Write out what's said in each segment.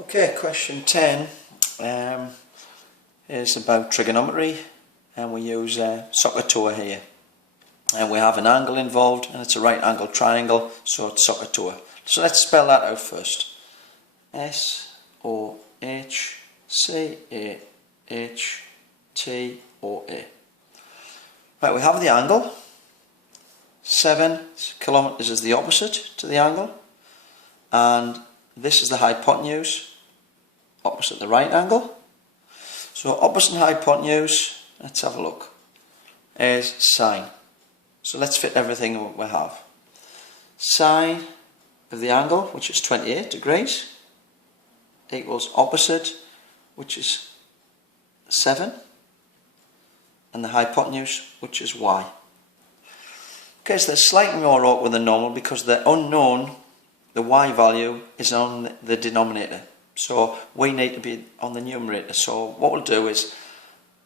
Okay, question 10 is about trigonometry, and we use SOHCAHTOA here. And we have an angle involved, and it's a right angle triangle, so it's SOHCAHTOA. So let's spell that out first. S-O-H-C-A-H-T-O-A. Right, we have the angle. 7 kilometers is the opposite to the angle, and this is the hypotenuse, opposite the right angle. So opposite hypotenuse, let's have a look, is sine. So let's fit everything we have. Sine of the angle, which is 28 degrees, equals opposite, which is 7, and the hypotenuse, which is y. Okay, so they're slightly more awkward than normal because the unknown, the y value, is on the denominator. So we need to be on the numerator. So what we'll do is,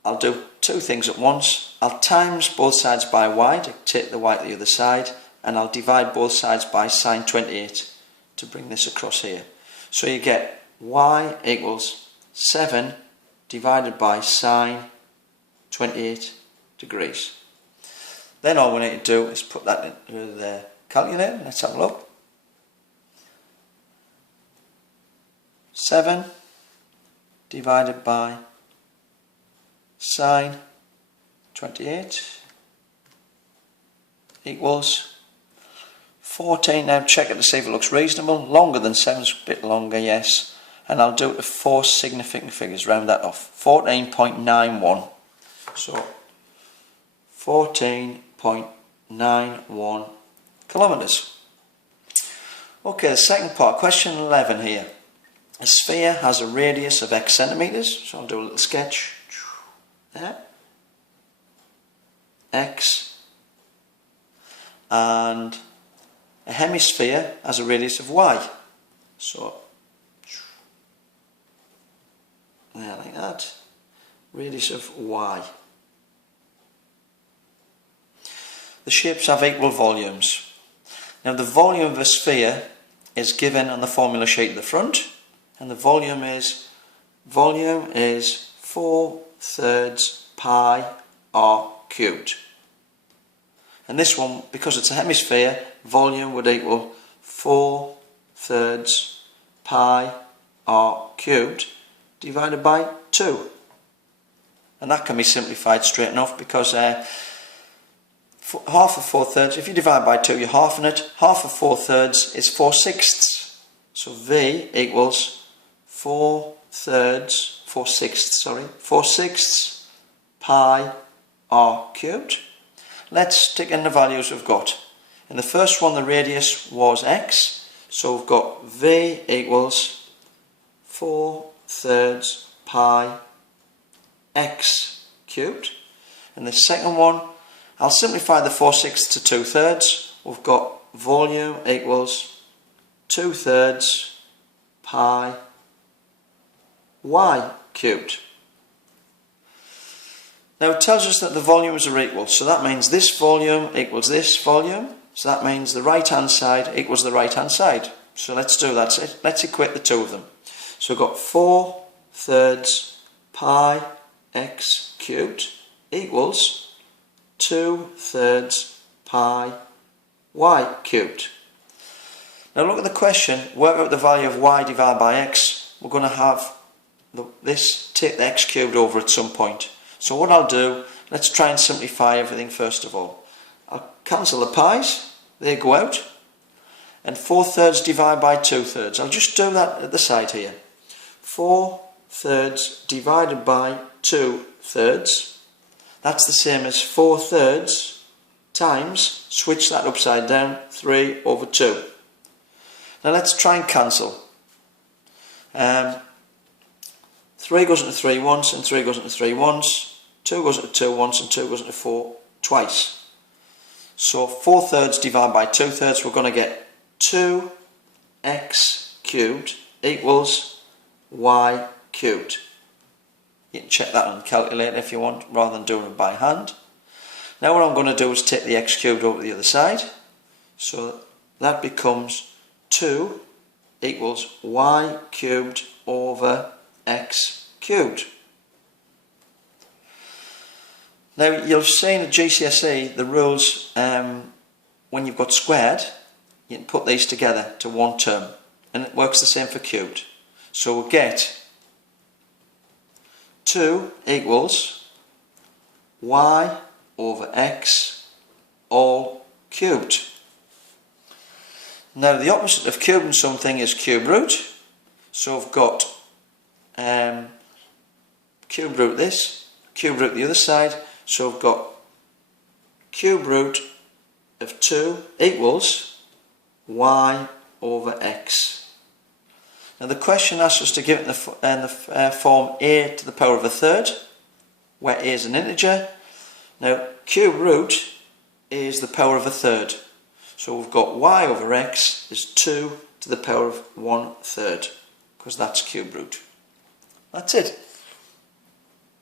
I'll do two things at once. I'll times both sides by y to take the y to the other side, and I'll divide both sides by sine 28 to bring this across here. So you get y equals 7 divided by sine 28 degrees. Then all we need to do is put that into the calculator. Let's have a look. 7 divided by sine 28 equals 14. Now check it to see if it looks reasonable. Longer than 7, a bit longer, yes. And I'll do it with 4 significant figures, round that off. 14.91. So 14.91 kilometres. Okay, the second part, question 11 here. A sphere has a radius of x centimetres, so I'll do a little sketch there. X. And a hemisphere has a radius of y. So, there, like that. Radius of y. The shapes have equal volumes. Now the volume of a sphere is given on the formula sheet at the front, and the volume is 4/3 pi r cubed. And this one, because it's a hemisphere, volume would equal 4/3 pi r cubed divided by 2. And that can be simplified straight enough, because half of 4/3, if you divide by 2, you're halving it. Half of 4/3 is 4/6. So V equals 4/6 pi r cubed. Let's stick in the values we've got. In the first one, the radius was x, so we've got V equals 4/3 pi x cubed. In the second one, I'll simplify the 4/6 to 2/3. We've got volume equals 2/3 pi y cubed. Now it tells us that the volumes are equal, so that means this volume equals this volume, so that means the right hand side equals the right hand side. So let's do that. So let's equate the two of them. So we've got 4/3 pi x cubed equals 2/3 pi y cubed. Now look at the question, work out the value of y divided by x. We're going to have this take the x cubed over at some point. So what I'll do, let's try and simplify everything first of all. I'll cancel the pi's, they go out, and 4/3 divided by 2/3. I'll just do that at the side here. 4/3 divided by 2/3, that's the same as 4/3 times, switch that upside down, 3/2. Now let's try and cancel. 3 goes into 3 once, and 3 goes into 3 once, 2 goes into 2 once, and 2 goes into 4 twice. So 4/3 divided by 2/3, we're going to get 2x cubed equals y cubed. You can check that on the calculator if you want, rather than doing it by hand. Now what I'm going to do is take the x cubed over to the other side. So that becomes 2 equals y cubed over x cubed. Now you'll see in at GCSE the rules, when you've got squared, you can put these together to one term, and it works the same for cubed. So we'll get 2 equals y over x all cubed. Now the opposite of cubing something is cube root. So I've got cube root this, cube root the other side. So I've got cube root of 2 equals y over x. Now the question asks us to give it in the form a to the power of a third, where a is an integer. Now cube root is the power of a third. So we've got y over x is 2 to the power of 1/3, because that's cube root. That's it.